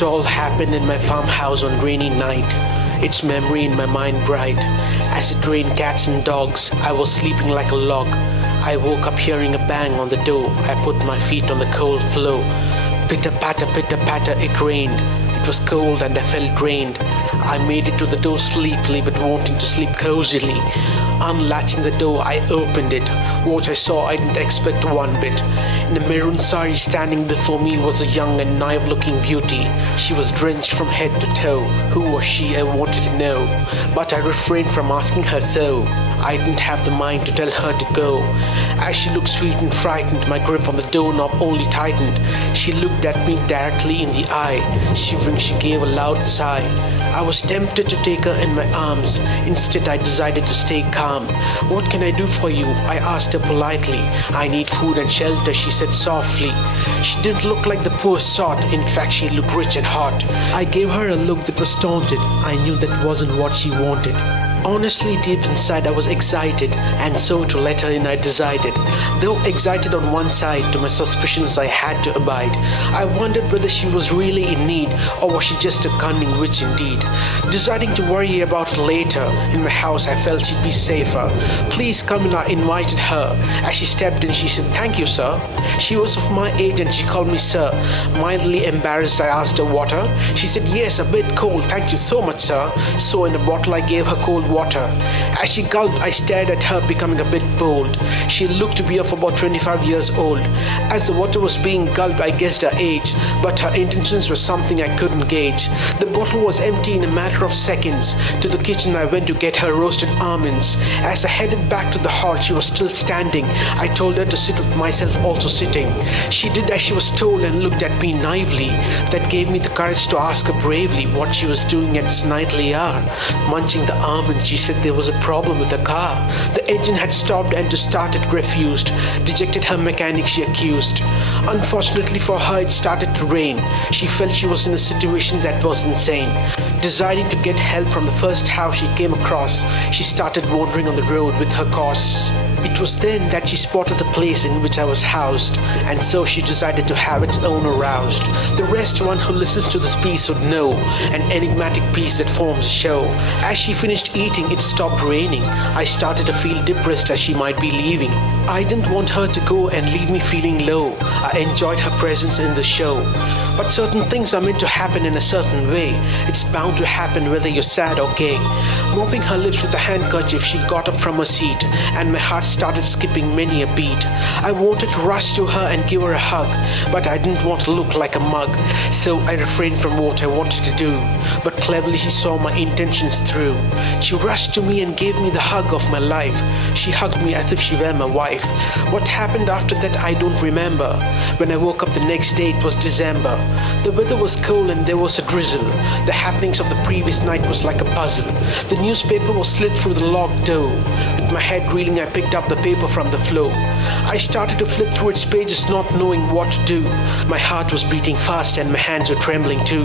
It all happened in my farmhouse on rainy night. Its memory in my mind bright. As it rained cats and dogs, I was sleeping like a log. I woke up hearing a bang on the door. I put my feet on the cold floor. Pitter patter, it rained. It was cold and I felt drained. I made it to the door sleepily but wanting to sleep cozily. Unlatching the door, I opened it. What I saw I didn't expect one bit. In a maroon sari standing before me was a young and naive-looking beauty. She was drenched from head to toe. Who was she? I wanted to know. But I refrained from asking her so. I didn't have the mind to tell her to go. As she looked sweet and frightened, my grip on the doorknob only tightened. She looked at me directly in the eye. Shivering, she gave a loud sigh. I was tempted to take her in my arms. Instead, I decided to stay calm. What can I do for you? I asked her politely. I need food and shelter, she said softly. She didn't look like the poor sort. In fact, she looked rich and hot. I gave her a look that was taunted. I knew that wasn't what she wanted. Honestly, deep inside I was excited, and so to let her in I decided. Though excited on one side, to my suspicions I had to abide. I wondered whether she was really in need, or was she just a cunning witch indeed. Deciding to worry about it later, in my house I felt she'd be safer. Please come in, I invited her. As she stepped in, she said, "Thank you, sir." She was of my age and she called me sir. Mildly embarrassed, I asked her water. She said, "Yes, a bit cold, thank you so much, sir." So in a bottle I gave her cold water. As she gulped, I stared at her, becoming a bit bold. She looked to be of about 25 years old. As the water was being gulped, I guessed her age, but her intentions were something I couldn't gauge. The bottle was empty in a matter of seconds. To the kitchen I went to get her roasted almonds. As I headed back to the hall, she was still standing. I told her to sit with myself also sitting. She did as she was told and looked at me naively. That gave me the courage to ask her bravely what she was doing at this nightly hour. Munching the almonds, she said there was a problem with the car. The engine had stopped and to start it refused. Dejected her mechanic, she accused. Unfortunately for her, it started to rain. She felt she was in a situation that was insane. Deciding to get help from the first house she came across, she started wandering on the road with her course. It was then that she spotted the place in which I was housed, and so she decided to have its owner roused. The rest, one who listens to this piece would know, an enigmatic piece that forms a show. As she finished eating, it stopped raining. I started to feel depressed as she might be leaving. I didn't want her to go and leave me feeling low. I enjoyed her presence in the show. But certain things are meant to happen in a certain way. It's bound to happen whether you're sad or gay. Mopping her lips with a handkerchief, she got up from her seat, and my heart started skipping many a beat. I wanted to rush to her and give her a hug, but I didn't want to look like a mug, so I refrained from what I wanted to do. But cleverly she saw my intentions through. She rushed to me and gave me the hug of my life. She hugged me as if she were my wife. What happened after that I don't remember. When I woke up the next day, it was December. The weather was cold and there was a drizzle. The happenings of the previous night was like a puzzle. The newspaper was slid through the locked door. With my head reeling, I picked up the paper from the floor. I started to flip through its pages, not knowing what to do. My heart was beating fast and my hands were trembling too.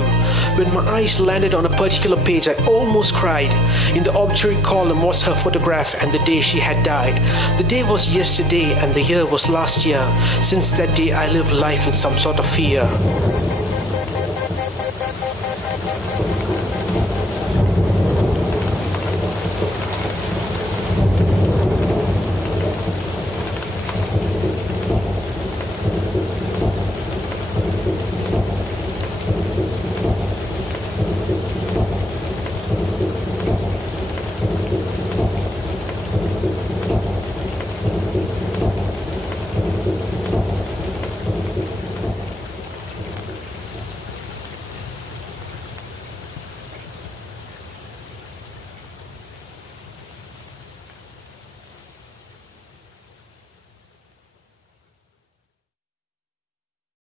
When my eyes landed on a particular page, I almost cried. In the obituary column was her photograph and the day she had died. The day was yesterday and the year was last year. Since that day I live life in some sort of fear.